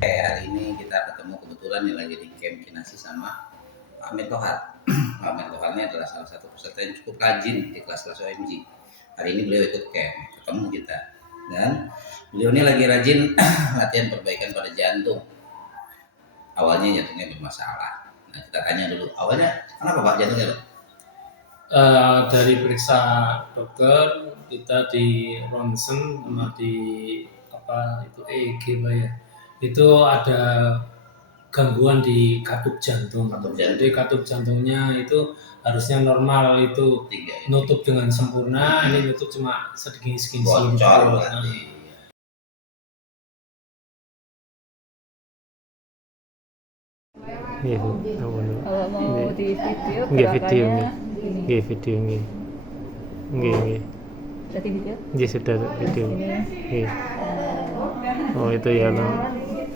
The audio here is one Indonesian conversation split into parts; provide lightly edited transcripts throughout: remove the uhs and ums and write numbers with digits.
Hari ini kita ketemu kebetulan yang lagi di camp kinasi sama Pak Ahmed Tohar. Pak Ahmed Tohar ini adalah salah satu peserta yang cukup rajin di kelas-kelas OMG. Hari ini beliau ikut camp, ketemu kita. Dan beliau ini lagi rajin latihan perbaikan pada jantung. Awalnya jantungnya bermasalah. Nah, kita tanya dulu, awalnya kenapa Pak jantungnya? Dari periksa dokter kita di ronsen sama di EEG ya, itu ada gangguan di katup jantung. Jadi katup jantungnya itu harusnya normal itu nutup dengan sempurna, ini nutup cuma segini-segini bocor. Kalau mau di video gerakannya nggih video nggih. jadi video? Nggih sudah video. Nggih. Oh itu ya lo.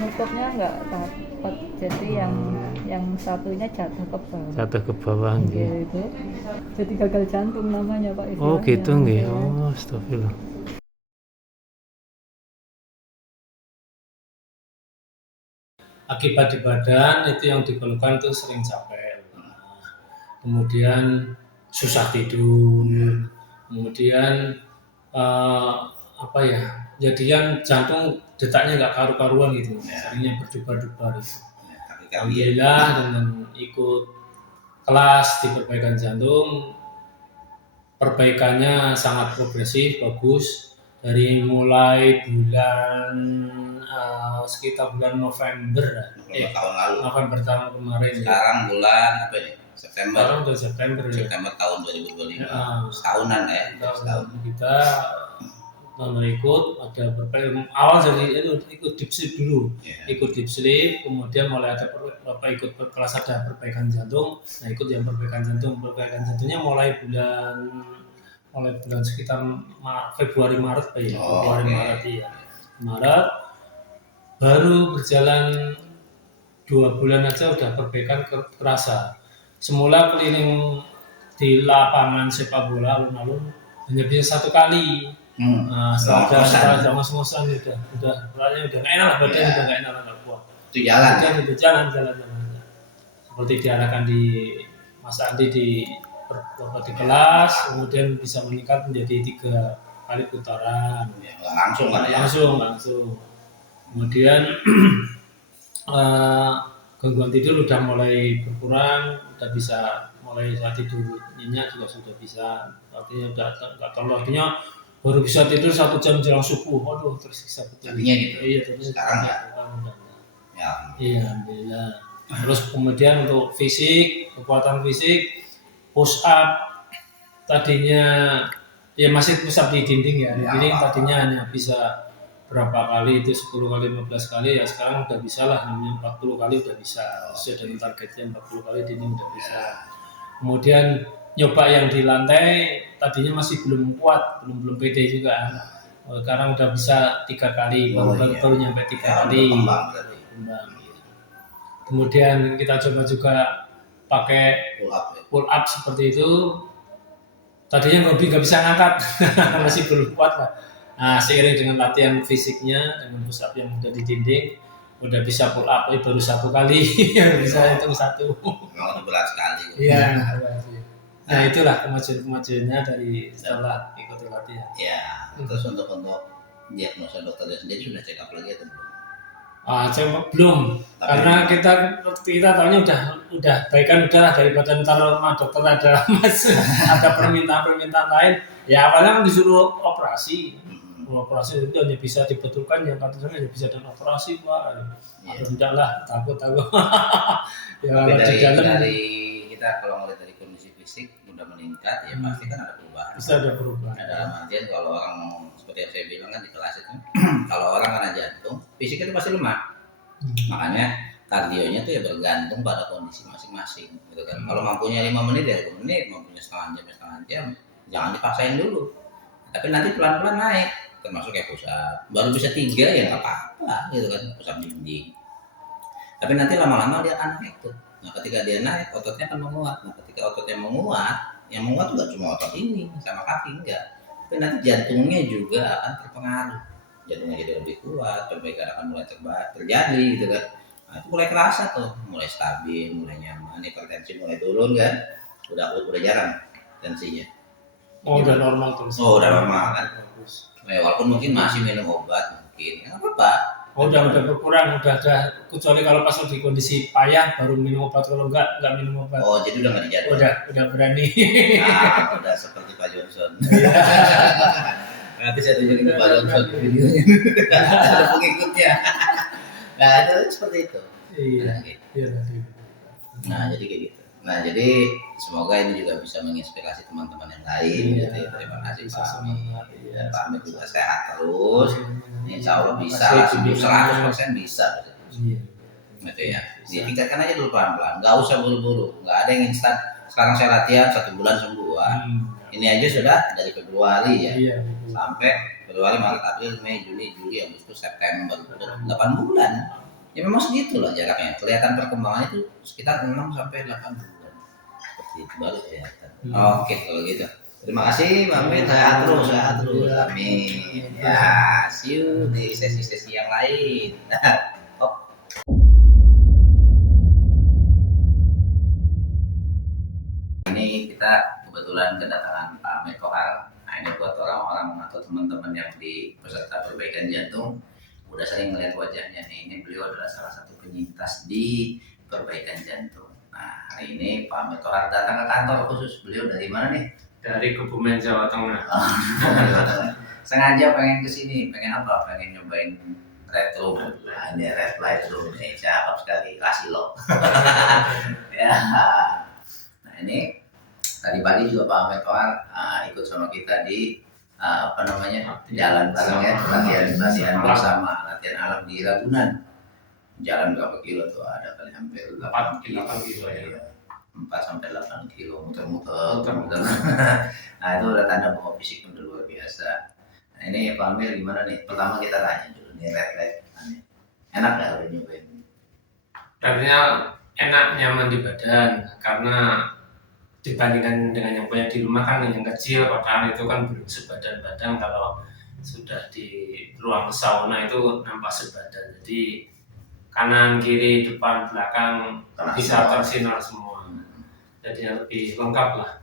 Nutupnya nggak rapat, jadi yang satunya jatuh ke bawah. Jatuh ke bawah nggih. Gitu. Jadi gagal jantung namanya Pak itu. Oh gitu nggih. Oh astagfirullah. Akibat di badan itu yang dikeluhkan itu sering capek, kemudian susah tidur, kemudian jadian jantung detaknya nggak karu-karuan gitu, seringnya berdebar-debar gitu. Alhamdulillah dengan ikut kelas di perbaikan jantung, perbaikannya sangat progresif, bagus. Dari mulai bulan sekitar bulan November tahun kemarin. Sekarang bulan apa ini? September. Sekarang udah September tahun 2025. Setahunan ya. Setahun kita ikut ada awal jadi ikut deep sleep dulu. Ikut deep sleep, kemudian mulai ada ikut kelas ada perbaikan jantung. Nah ikut yang perbaikan jantungnya mulai bulan sekitar Februari Maret ya. Maret baru berjalan 2 bulan aja udah perbaikan kerasa. Semula keliling di lapangan sepak bola alun-alun hanya bisa 1 kali. Setelah udah ngos-ngosan udah nggak enak lah badan, udah nggak enak, nggak kuat. Itu jalan. Seperti diarahkan di Mas Andi di kelas, kemudian bisa meningkat menjadi 3 kali putaran. Langsung. Kemudian gangguan tidur udah mulai berkurang, udah bisa mulai saat tidur nyenyak juga sudah bisa. Artinya udah nggak terlalu, artinya baru bisa tidur 1 jam jelang subuh. Waduh tersiksa betul. Artinya gitu. Iya, sekarang ya. Iya, alhamdulillah. Terus kemudian untuk kekuatan fisik, push up tadinya ya masih push up di dinding ya. Di dinding tadinya hanya bisa berapa kali, itu 10 kali 15 kali, ya sekarang udah bisa lah, namanya 40 kali udah bisa. Sesuai dengan targetnya 40 kali dinding udah bisa. Kemudian nyoba yang di lantai tadinya masih belum kuat, belum pede juga. Sekarang udah bisa 3 kali, baru nyampe 3 kali. Kemudian kita coba juga pakai pull up seperti itu. Tadinya nggak bisa ngangkat, masih belum kuat lah. Nah, seiring dengan latihan fisiknya, dengan push up yang udah di dinding, udah bisa pull up baru 1 kali, bisa hitung 1. Memang berat sekali. Iya. Nah, itulah kemajuannya dari setelah ikut latihan. Ya, terus untuk diagnosa dokternya sendiri sudah check up lagi atau belum? Belum, karena kita tahunya udah baikan udah daripada ntar sama dokter ada permintaan lain. Ya awalnya kan disuruh operasi itu hanya bisa dibetulkan, yang katanya hanya bisa dengan operasi Pak. Atau tidak lah, takut. Ya dari kita kalau ngelihat dari kondisi fisik udah meningkat, ya pasti kan ada perubahan. Bisa ada perubahan. Dalam artian kalau orang seperti yang saya bilang kan di kelas itu, kalau orang kena jantung, fisiknya itu pasti lemah. Makanya kardionya itu ya bergantung pada kondisi masing-masing, gitu kan. Kalau mampunya 5 menit ya 5 menit, mampunya setengah jam, jangan dipaksain dulu. Tapi nanti pelan-pelan naik, termasuk kayak push up. Baru bisa 3 ya nggak apa-apa, gitu kan, push up dinding. Tapi nanti lama-lama dia akan naik tuh. Nah ketika dia naik, ototnya akan menguat. Nah ketika ototnya menguat, yang menguat tuh nggak cuma otot ini sama kaki, enggak. Tapi nanti jantungnya juga akan terpengaruh. jantungnya jadi lebih kuat, perbaikan akan mulai terjadi gitu kan. Nah, itu mulai kerasa tuh, mulai stabil, mulai nyaman, hipertensi mulai turun kan, udah jarang tensinya. Oh, udah normal tuh. Oh, udah normal kan. Bagus. Nah, walaupun mungkin masih minum obat mungkin, nggak apa-apa. Oh, udah berkurang, udah kecuali kalau pas lagi kondisi payah baru minum obat, kalau enggak minum obat. Oh, jadi udah nggak dijadwal. Udah berani. Nah, udah seperti Pak Johnson. Nanti saya tunjukin ke Pak Johnson videonya. Ada pengikutnya. Nah, itu seperti itu. Iya. Iya. Nah, jadi kayak gitu. Nah, jadi semoga ini juga bisa menginspirasi teman-teman yang lain. Iya. Gitu. Terima kasih Pak Bisa Amin. semangat, iya. Dan Pak Amin juga sehat terus. Insya Allah bisa, Masih 100% bisa. Iya. Gitu ya. Ditingkatkan aja dulu pelan-pelan. Nggak usah buru-buru. Nggak ada yang instan. Sekarang saya latihan 1 bulan sembuh. Ini aja sudah dari Februari ya. Iya. Sampai Februari, Maret, April, Mei, Juni, Juli, Agustus, September. Udah 8 bulan. Ya memang segitu lah jaraknya. Kelihatan perkembangan itu sekitar 6 sampai 8 bulan. Seperti itu baru kelihatan. Oke, kalau gitu. Terima kasih, Mbak Amin. Sehat terus. Amin. Ya, see you di sesi-sesi yang lain. Ini kita kebetulan kedatangan Pak Ahmed Kohar. Nah, ini buat orang-orang atau teman-teman yang di peserta perbaikan jantung udah sering melihat wajahnya nih. Ini beliau adalah salah satu penyintas di perbaikan jantung. Nah, hari ini Pak Ahmed Kohar datang ke kantor khusus. Beliau dari mana nih? Dari Kebumen, Jawa Tengah. Sengaja pengen kesini, pengen apa? Pengen nyobain red room. Nah, ini red light room nih, cakep sekali. Kasih lo. Ya. Nah, ini tadi pagi juga Pak Ahmed Kohar ikut sama kita di jalan bareng ya, latihan bersama, latihan alam di Ragunan. Jalan berapa kilo tuh? Ada kali hampir 8 kilo ya. 4 sampai 8 kilo muter-muter. Nah, itu udah tanda bahwa fisik udah luar biasa. Nah, ini Pak Amir gimana nih? Pertama kita tanya dulu nih, red enak nggak udah nyobain? Artinya enak, nyaman di badan, karena dibandingkan dengan yang punya di rumah kan yang kecil, padahal itu kan belum sebadan badan. Kalau sudah di ruang sauna itu nampak sebadan, jadi kanan, kiri, depan, belakang bisa tersinar semua. Jadi lebih lengkap lah.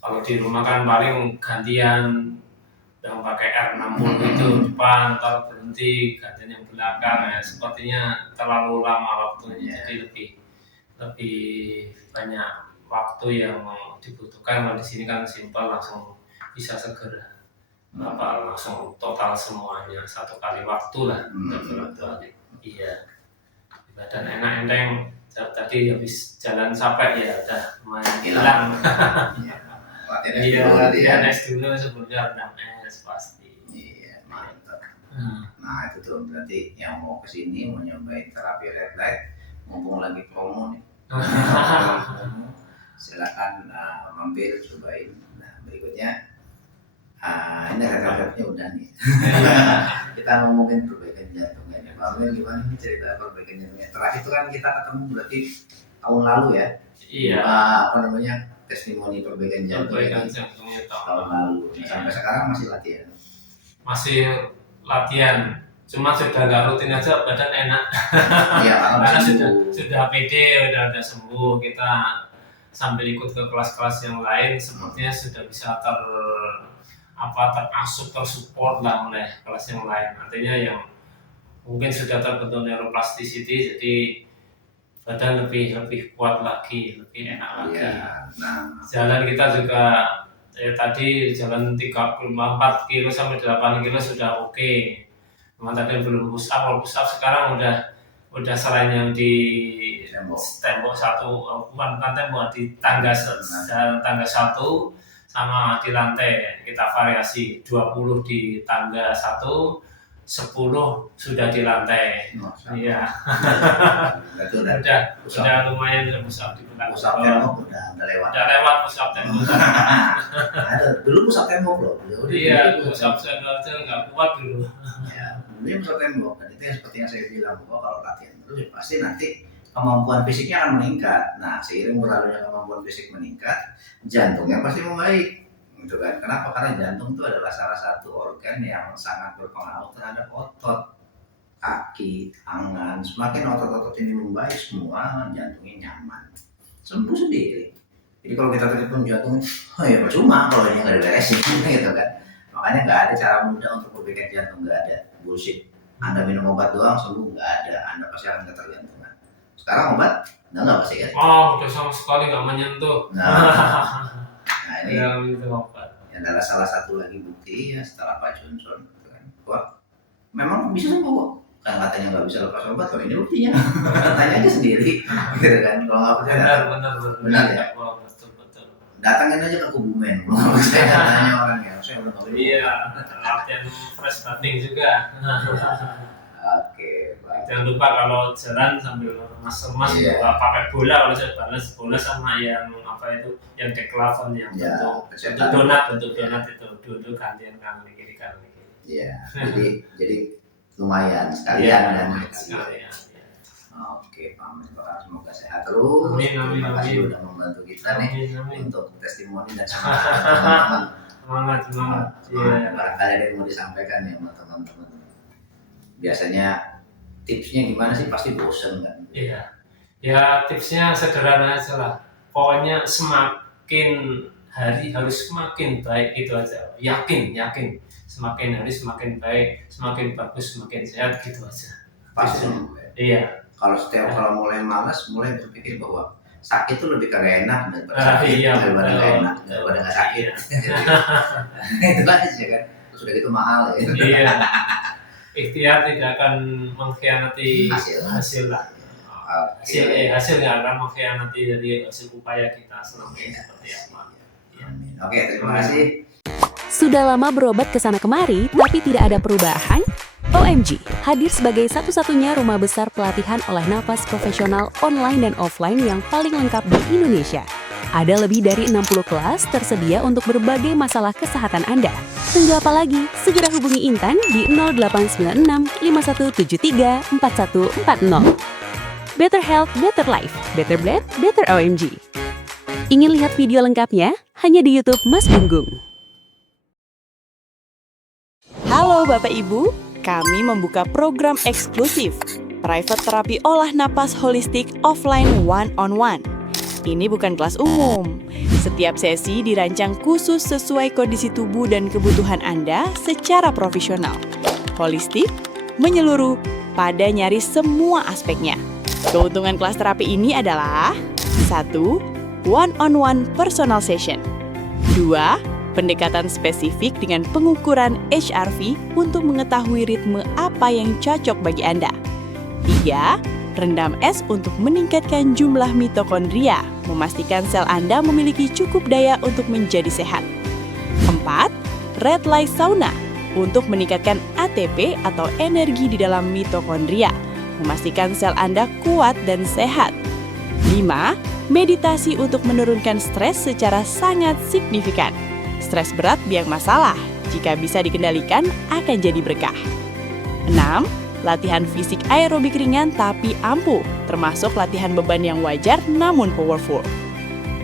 Kalau di rumah kan paling gantian yang pakai R60 itu depan, ntar berhenti, gantian yang belakang ya. Sepertinya terlalu lama waktunya, jadi lebih banyak waktu yang dibutuhkan. Kalau di sini kan simpel, langsung bisa segera langsung total semuanya satu kali waktu lah. Iya, badan enak, enteng. Tadi habis jalan sampai ya udah lumayan hilang. Iya, latihan es dulu sebelumnya rendam es pasti. Iya, mantap. Nah, itu tuh berarti yang mau kesini mau nyobain terapi red light, mumpung lagi promo nih. Silakan mampir cobain. Nah, berikutnya ini red-rednya udah nih. Kita ngomongin perbaikan jantungnya. Pak Amir gimana nih cerita perbaikan jantungnya? Terakhir itu kan kita ketemu berarti tahun lalu ya. Iya. Testimoni perbaikan jantung. Perbaikan jantungnya tahun lalu. Sampai sekarang masih latihan. Masih latihan. Cuma sudah nggak rutin aja, badan enak. Iya, karena sudah pede, udah sembuh. Kita sambil ikut ke kelas-kelas yang lain, sepertinya sudah bisa terasup, tersupport lah oleh kelas yang lain. Artinya yang mungkin sudah terbentuk neuroplasticity, jadi badan lebih kuat lagi, lebih enak lagi. Ya, nah. Jalan kita juga tadi jalan 34 kilo sampai 8 kilo sudah oke. Cuma tadi belum push up. Kalau push up sekarang udah selain yang di tembok satu, bukan tembok, di tangga satu sama di lantai kita variasi 20 di tangga 1, 10 sudah di lantai. Iya. Udah lumayan push up di belakang. Push up tembok udah lewat. Udah lewat push up tembok. Dulu push up tembok loh. Iya, push up tembok aja nggak kuat dulu. Ya, dulu push up tembok. Dan itu yang seperti yang saya bilang, bahwa kalau latihan terus ya pasti nanti kemampuan fisiknya akan meningkat. Nah, seiring berlalunya kemampuan fisik meningkat, jantungnya pasti membaik. gitu kan. Kenapa? Karena jantung itu adalah salah satu organ yang sangat berpengaruh terhadap otot kaki, tangan. Semakin otot-otot ini membaik semua, jantungnya nyaman, sembuh sendiri. Jadi kalau kita telepon jantung, oh ya percuma kalau ini nggak diberesin, gitu kan. Makanya nggak ada cara mudah untuk perbaikan jantung, nggak ada, bullshit. Anda minum obat doang sembuh, nggak ada. Anda pasti akan ketergantungan. Sekarang obat, nggak pasti kan? Oh, udah sama sekali nggak menyentuh. Nah ini Ya, itu obat. adalah salah satu lagi bukti ya setelah Pak Johnson, gitu kan. Wah, memang bisa sembuh kok. Kan katanya nggak bisa lepas obat, kalau ini buktinya. Tanya aja sendiri, gitu kan. Kalau nggak percaya, benar ya. Oh, betul. Datangin aja ke Kubumen. Kalau nggak percaya tanya orang ya. Saya udah nggak Iya, latihan fresh starting juga. Oke, baik. Jangan lupa kalau jalan sambil remas-remas, Iya. pakai bola. Kalau saya balas bola sama yang apa itu, yang deklavon yang Ya, bentuk kesehatan. bentuk donat itu, duduk gantian kanan kiri. Iya, jadi lumayan Iya, sekalian kan. sekalian. Oke, Pak Menpora, semoga sehat terus. Amin. Terima kasih sudah membantu kita nih Amin. untuk testimoni dan teman-teman. Semangat. Iya. Barangkali ada yang mau disampaikan ya sama teman-teman. Biasanya tipsnya gimana sih? Pasti bosen kan? Iya. Ya tipsnya sederhana aja lah. Pokoknya semakin hari harus semakin baik, itu aja. Yakin. Semakin hari semakin baik, semakin bagus, semakin sehat, gitu aja. Pasti sembuh ya. Iya. Kalau mulai malas, mulai berpikir bahwa sakit itu lebih kagak enak daripada sakit, Iya, daripada betul. nggak enak, daripada nggak sakit. Itu aja kan. Terus udah gitu mahal ya. Iya. Ikhtiar tidak akan mengkhianati Hasil. lah. Oke. Hasil nggak akan mengkhianati dari hasil upaya kita selama ini seperti apa. Amin. Oke, terima kasih. Sudah lama berobat ke sana kemari, tapi tidak ada perubahan? OMG hadir sebagai satu-satunya rumah besar pelatihan olah nafas profesional online dan offline yang paling lengkap di Indonesia. Ada lebih dari 60 kelas tersedia untuk berbagai masalah kesehatan Anda. Tunggu apa lagi? Segera hubungi Intan di 0896 5173 4140. Better Health, Better Life, Better Blood, Better OMG. Ingin lihat video lengkapnya? Hanya di YouTube Mas Gunggung. Halo Bapak Ibu, kami membuka program eksklusif Private Terapi Olah Napas Holistik Offline One-on-One. Ini bukan kelas umum. Setiap sesi dirancang khusus sesuai kondisi tubuh dan kebutuhan Anda secara profesional. Holistik, menyeluruh, pada nyaris semua aspeknya. Keuntungan kelas terapi ini adalah 1. One-on-one personal session. 2. Pendekatan spesifik dengan pengukuran HRV untuk mengetahui ritme apa yang cocok bagi Anda. 3. Rendam es untuk meningkatkan jumlah mitokondria, memastikan sel Anda memiliki cukup daya untuk menjadi sehat. 4. Red light sauna untuk meningkatkan ATP atau energi di dalam mitokondria, memastikan sel Anda kuat dan sehat. 5. Meditasi untuk menurunkan stres secara sangat signifikan. Stres berat biang masalah, jika bisa dikendalikan akan jadi berkah. 6. Latihan fisik aerobik ringan tapi ampuh, termasuk latihan beban yang wajar namun powerful.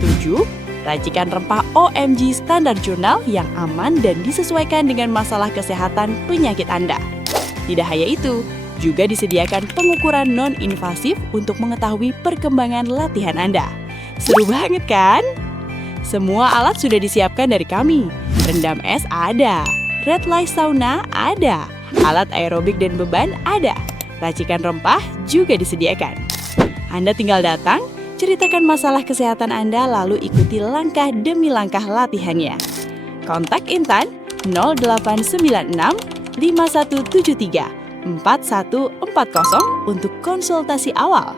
7. Racikan rempah OMG standar jurnal yang aman dan disesuaikan dengan masalah kesehatan penyakit Anda. Tidak hanya itu, juga disediakan pengukuran non-invasif untuk mengetahui perkembangan latihan Anda. Seru banget kan? Semua alat sudah disiapkan dari kami. Rendam es ada, red light sauna ada, alat aerobik dan beban ada, racikan rempah juga disediakan. Anda tinggal datang, ceritakan masalah kesehatan Anda lalu ikuti langkah demi langkah latihannya. Kontak Intan 0896 5173 4140 untuk konsultasi awal.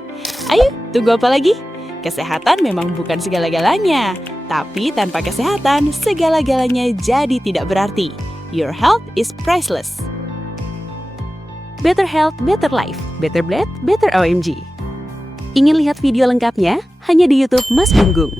Ayo, tunggu apa lagi? Kesehatan memang bukan segala-galanya, tapi tanpa kesehatan, segala-galanya jadi tidak berarti. Your health is priceless. Better Health, Better Life, Better Blood, Better OMG. Ingin lihat video lengkapnya? Hanya di YouTube Mas Gunggung.